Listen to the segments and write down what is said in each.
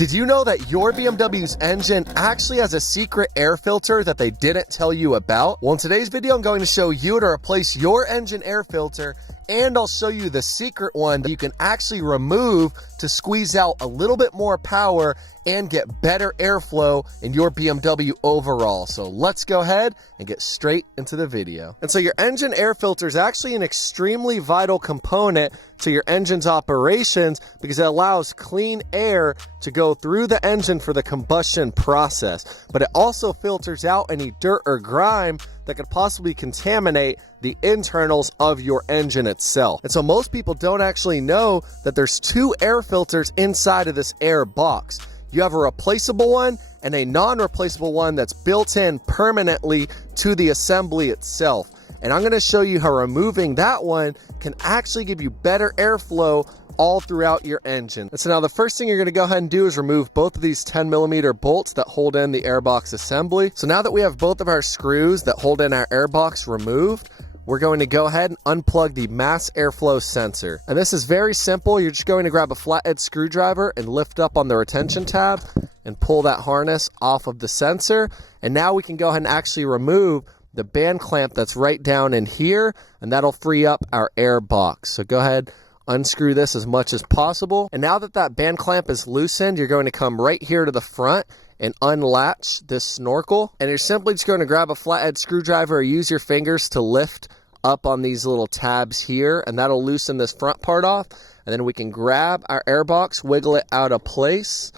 Did you know that your BMW's engine actually has a secret air filter that they didn't tell you about? Well, in today's video, I'm going to show you how to replace your engine air filter, and I'll show you the secret one that you can actually remove to squeeze out a little bit more power and get better airflow in your BMW overall. So let's go ahead and get straight into the video. And so your engine air filter is actually an extremely vital component to your engine's operations because it allows clean air to go through the engine for the combustion process. But it also filters out any dirt or grime that could possibly contaminate the internals of your engine itself. And so most people don't actually know that there's two air filters inside of this air box. You have a replaceable one and a non-replaceable one that's built in permanently to the assembly itself. And I'm going to show you how removing that one can actually give you better airflow all throughout your engine. And so now the first thing you're going to go ahead and do is remove both of these 10mm bolts that hold in the airbox assembly. So now that we have both of our screws that hold in our airbox removed, we're going to go ahead and unplug the mass airflow sensor. And this is very simple. You're just going to grab a flathead screwdriver and lift up on the retention tab and pull that harness off of the sensor. And now we can go ahead and actually remove the band clamp that's right down in here, and that'll free up our air box. So go ahead, unscrew this as much as possible. And now that that band clamp is loosened, you're going to come right here to the front and unlatch this snorkel. And you're simply just going to grab a flathead screwdriver or use your fingers to lift up on these little tabs here, and that'll loosen this front part off. And then we can grab our air box, wiggle it out of place,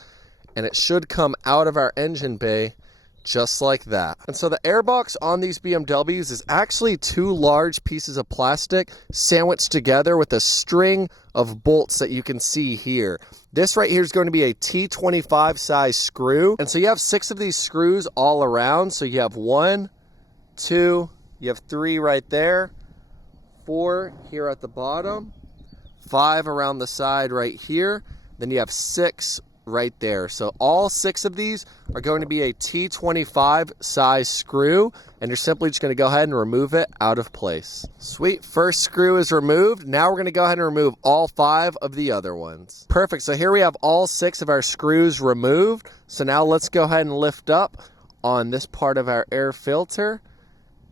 and it should come out of our engine bay just like that. And so the airbox on these BMWs is actually two large pieces of plastic sandwiched together with a string of bolts that you can see here. This right here is going to be a T25 size screw. And so you have 6 of these screws all around. So you have 1, 2, you have 3 right there, 4 here at the bottom, 5 around the side right here. Then you have 6 right there. So all 6 of these are going to be a T25 size screw, and you're simply just going to go ahead and remove it out of place. Sweet, first screw is removed. Now we're going to go ahead and remove all 5 of the other ones. Perfect, so here we have all 6 of our screws removed. So now let's go ahead and lift up on this part of our air filter.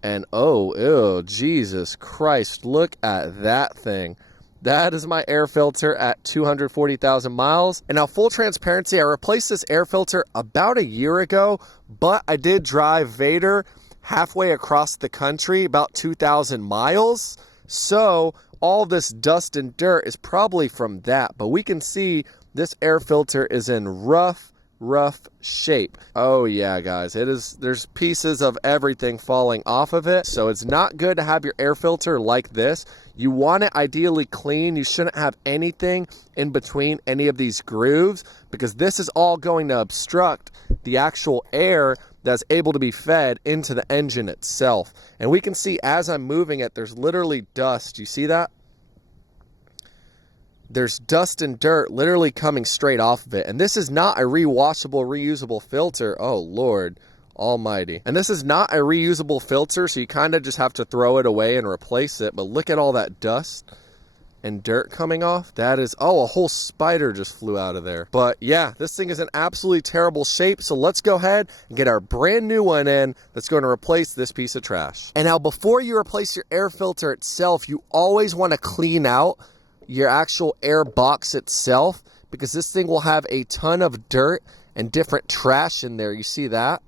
And oh, ew, Jesus Christ, look at that thing. That is my air filter at 240,000 miles. And now full transparency, I replaced this air filter about a year ago, but I did drive Vader halfway across the country, about 2,000 miles. So all this dust and dirt is probably from that, but we can see this air filter is in rough shape. Oh yeah, guys, there's pieces of everything falling off of it. So it's not good to have your air filter like this. You want it ideally clean. You shouldn't have anything in between any of these grooves because this is all going to obstruct the actual air that's able to be fed into the engine itself. And we can see as I'm moving it, there's literally dust. You see that? There's dust and dirt literally coming straight off of it. And this is not a rewashable, reusable filter. Oh, Lord almighty. And this is not a reusable filter, so you kind of just have to throw it away and replace it. But look at all that dust and dirt coming off. That is, oh, a whole spider just flew out of there. But yeah, this thing is in absolutely terrible shape. So let's go ahead and get our brand new one in that's going to replace this piece of trash. And now before you replace your air filter itself, you always want to clean out your actual air box itself because this thing will have a ton of dirt and different trash in there. You see that?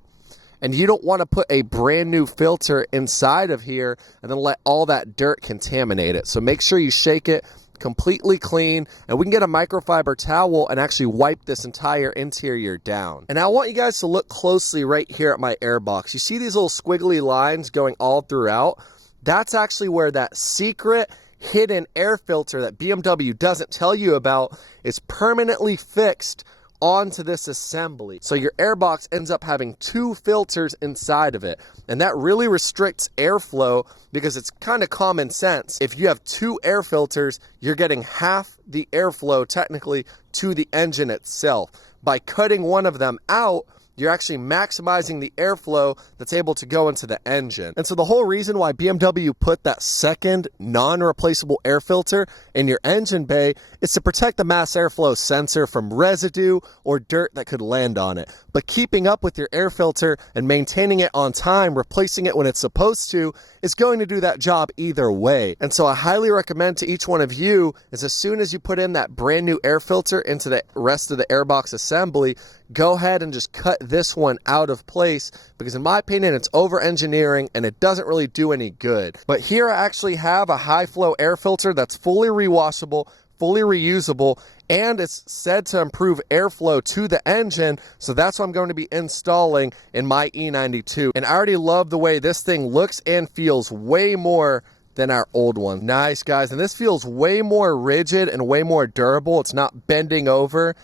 And you don't want to put a brand new filter inside of here and then let all that dirt contaminate it. So make sure you shake it completely clean, and we can get a microfiber towel and actually wipe this entire interior down. And I want you guys to look closely right here at my air box. You see these little squiggly lines going all throughout? That's actually where that secret hidden air filter that BMW doesn't tell you about is permanently fixed onto this assembly. So your airbox ends up having 2 filters inside of it, and that really restricts airflow because it's kind of common sense. If you have 2 air filters, you're getting half the airflow technically to the engine itself. By cutting one of them out, you're actually maximizing the airflow that's able to go into the engine. And so the whole reason why BMW put that second non-replaceable air filter in your engine bay is to protect the mass airflow sensor from residue or dirt that could land on it. But keeping up with your air filter and maintaining it on time, replacing it when it's supposed to, is going to do that job either way. And so I highly recommend to each one of you is as soon as you put in that brand new air filter into the rest of the airbox assembly, go ahead and just cut this one out of place, because in my opinion it's over engineering and it doesn't really do any good. But here I actually have a high flow air filter that's fully rewashable, fully reusable, and it's said to improve airflow to the engine. So that's what I'm going to be installing in my E92. And I already love the way this thing looks and feels way more than our old one. Nice, guys. And this feels way more rigid and way more durable. It's not bending over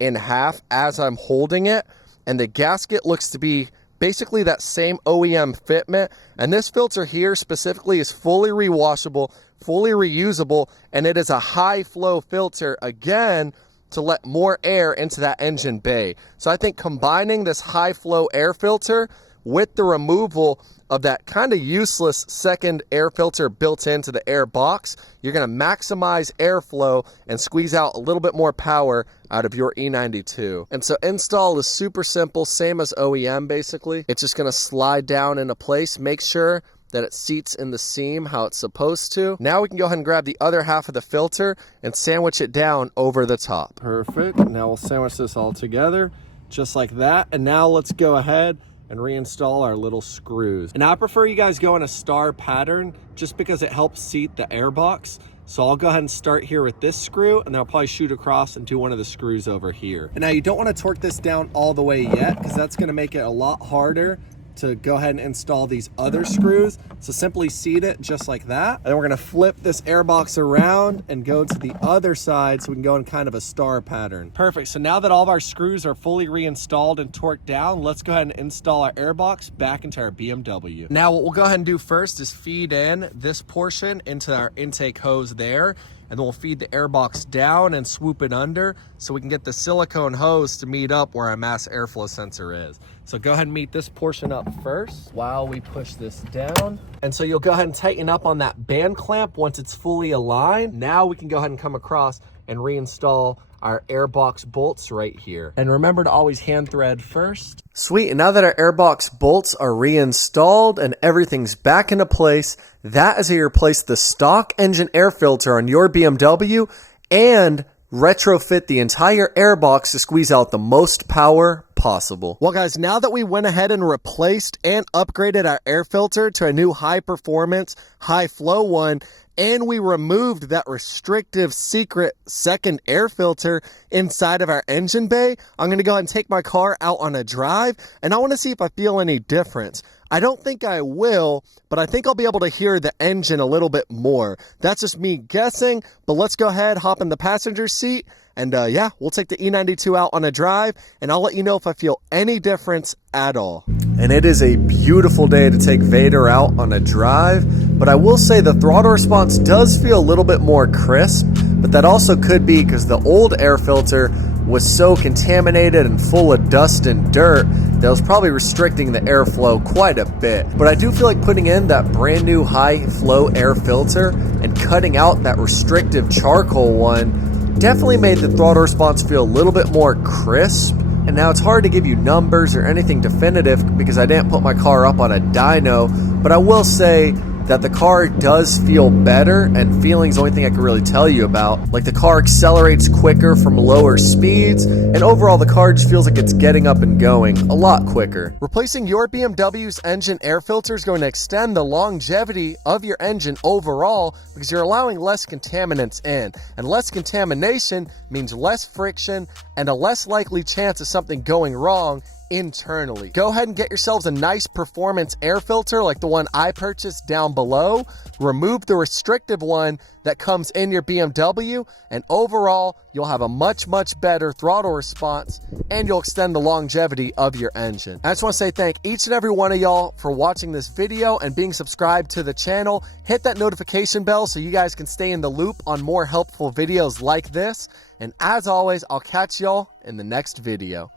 in half as I'm holding it. And the gasket looks to be basically that same OEM fitment. And this filter here specifically is fully rewashable, fully reusable, and it is a high flow filter, again, to let more air into that engine bay. So I think combining this high flow air filter with the removal of that kind of useless second air filter built into the air box, you're going to maximize airflow and squeeze out a little bit more power out of your E92. And so install is super simple, same as OEM basically. It's just going to slide down into place. Make sure that it seats in the seam how it's supposed to. Now we can go ahead and grab the other half of the filter and sandwich it down over the top. Perfect. Now we'll sandwich this all together just like that. And now let's go ahead and reinstall our little screws. And I prefer you guys go in a star pattern just because it helps seat the airbox. So I'll go ahead and start here with this screw, and then I'll probably shoot across and do one of the screws over here. And now you don't want to torque this down all the way yet, because that's going to make it a lot harder to go ahead and install these other screws. So simply seat it just like that. And then we're gonna flip this airbox around and go to the other side so we can go in kind of a star pattern. Perfect, so now that all of our screws are fully reinstalled and torqued down, let's go ahead and install our airbox back into our BMW. Now what we'll go ahead and do first is feed in this portion into our intake hose there, and then we'll feed the airbox down and swoop it under so we can get the silicone hose to meet up where our mass airflow sensor is. So go ahead and meet this portion up first while we push this down. And so you'll go ahead and tighten up on that band clamp once it's fully aligned. Now we can go ahead and come across and reinstall our airbox bolts right here. And remember to always hand thread first. Sweet, and now that our airbox bolts are reinstalled and everything's back into place, that is how you replace the stock engine air filter on your BMW and retrofit the entire airbox to squeeze out the most power possible. Well guys, now that we went ahead and replaced and upgraded our air filter to a new high performance, high flow one, and we removed that restrictive secret second air filter inside of our engine bay, I'm going to go ahead and take my car out on a drive, and I want to see if I feel any difference. I don't think I will, but I think I'll be able to hear the engine a little bit more. That's just me guessing, but let's go ahead, hop in the passenger seat, and yeah, we'll take the E92 out on a drive, and I'll let you know if I feel any difference at all. And it is a beautiful day to take Vader out on a drive, but I will say the throttle response does feel a little bit more crisp, but that also could be because the old air filter was so contaminated and full of dust and dirt that was probably restricting the airflow quite a bit. But I do feel like putting in that brand new high flow air filter and cutting out that restrictive charcoal one definitely made the throttle response feel a little bit more crisp. And now it's hard to give you numbers or anything definitive because I didn't put my car up on a dyno, but I will say that the car does feel better, and feeling's the only thing I can really tell you about. Like the car accelerates quicker from lower speeds, and overall the car just feels like it's getting up and going a lot quicker. Replacing your BMW's engine air filter is going to extend the longevity of your engine overall because you're allowing less contaminants in, and less contamination means less friction and a less likely chance of something going wrong internally. Go ahead and get yourselves a nice performance air filter like the one I purchased down below. Remove the restrictive one that comes in your BMW, and overall you'll have a much better throttle response, and you'll extend the longevity of your engine. I just want to say thank each and every one of y'all for watching this video and being subscribed to the channel. Hit that notification bell so you guys can stay in the loop on more helpful videos like this, and as always, I'll catch y'all in the next video.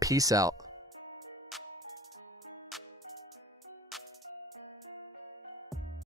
Peace out.